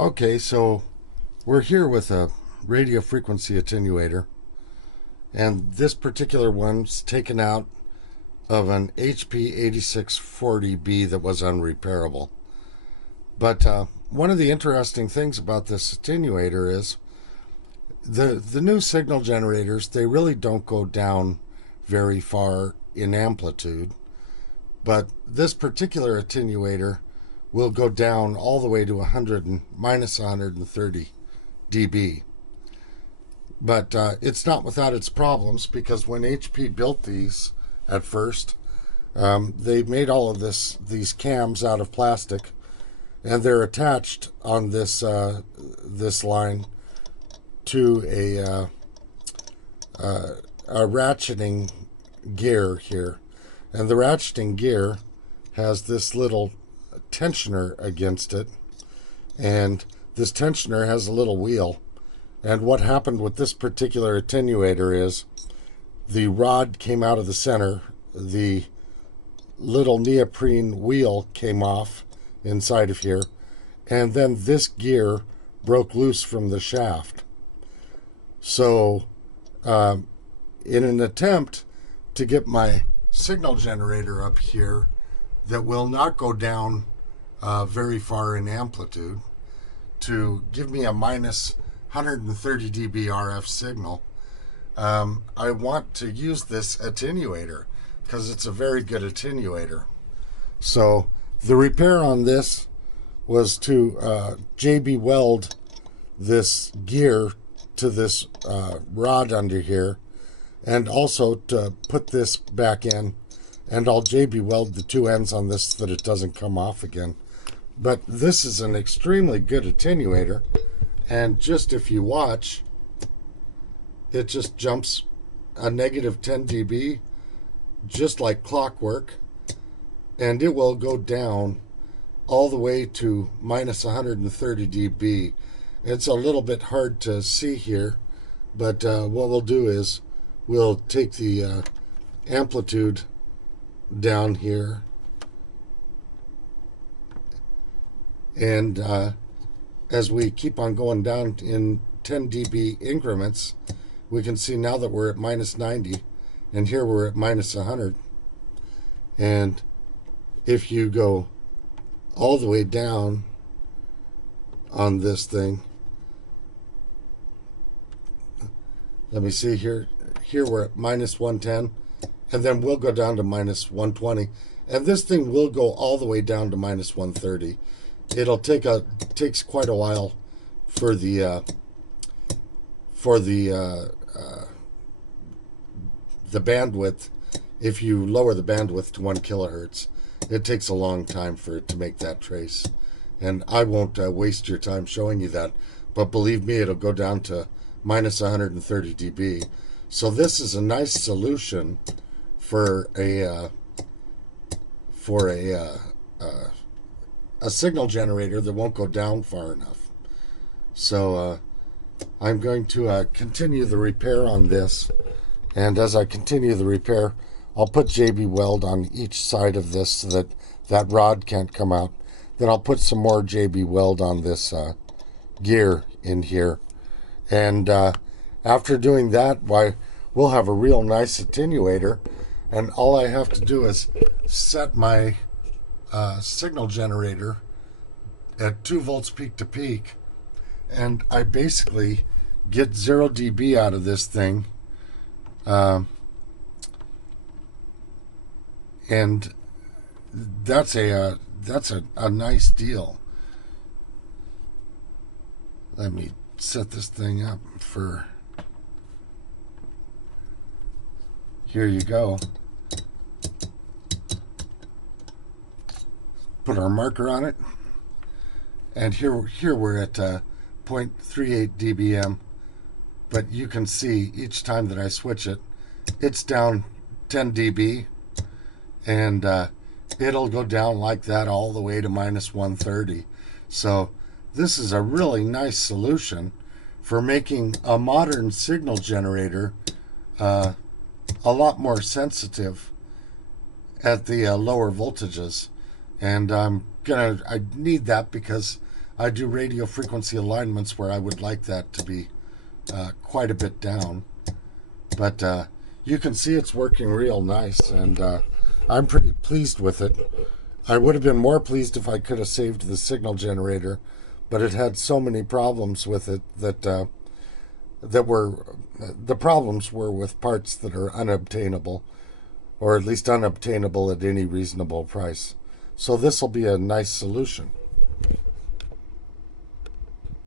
Okay, so we're here with a radio frequency attenuator, and this particular one's taken out of an HP 8640B that was unrepairable. But one of the interesting things about this attenuator is the new signal generators, they really don't go down very far in amplitude, but this particular attenuator will go down all the way to 100 and minus 130 dB. But it's not without its problems, because when HP built these at first, they made all of these cams out of plastic, and they're attached on this line to a ratcheting gear here, and the ratcheting gear has this little tensioner against it, and this tensioner has a little wheel. And what happened with this particular attenuator is the rod came out of the center, the little neoprene wheel came off inside of here, and then this gear broke loose from the shaft. So in an attempt to get my signal generator up here that will not go down very far in amplitude, to give me a minus 130 dB RF signal, I want to use this attenuator because it's a very good attenuator. So the repair on this was to JB weld this gear to this rod under here, and also to put this back in, and I'll JB weld the two ends on this so that it doesn't come off again. But this is an extremely good attenuator, and just if you watch, it just jumps a negative 10 dB just like clockwork, and it will go down all the way to minus 130 dB. It's a little bit hard to see here, but what we'll do is we'll take the amplitude down here, and as we keep on going down in 10 dB increments, we can see now that we're at minus 90, and here we're at minus 100. And if you go all the way down on this thing, let me see here. Here we're at minus 110, and then we'll go down to minus 120, and this thing will go all the way down to minus 130. It'll takes quite a while for the bandwidth. If you lower the bandwidth to 1 kilohertz, it takes a long time for it to make that trace, and I won't waste your time showing you that, but believe me, it'll go down to minus 130 dB. So this is a nice solution for a signal generator that won't go down far enough. So I'm going to continue the repair on this, and as I continue the repair, I'll put JB weld on each side of this so that that rod can't come out. Then I'll put some more JB weld on this gear in here, and after doing that, why, we'll have a real nice attenuator, and all I have to do is set my signal generator at 2 volts peak to peak, and I basically get 0 dB out of this thing, and that's a nice deal. Let me set this thing up for, here you go. Put our marker on it, and here we're at 0.38 dBm, but you can see each time that I switch it, it's down 10 dB, and it'll go down like that all the way to minus 130. So this is a really nice solution for making a modern signal generator a lot more sensitive at the lower voltages. And I need that because I do radio frequency alignments where I would like that to be quite a bit down. But you can see it's working real nice, and I'm pretty pleased with it. I would have been more pleased if I could have saved the signal generator, but it had so many problems with it that the problems were with parts that are unobtainable, or at least unobtainable at any reasonable price. So this will be a nice solution.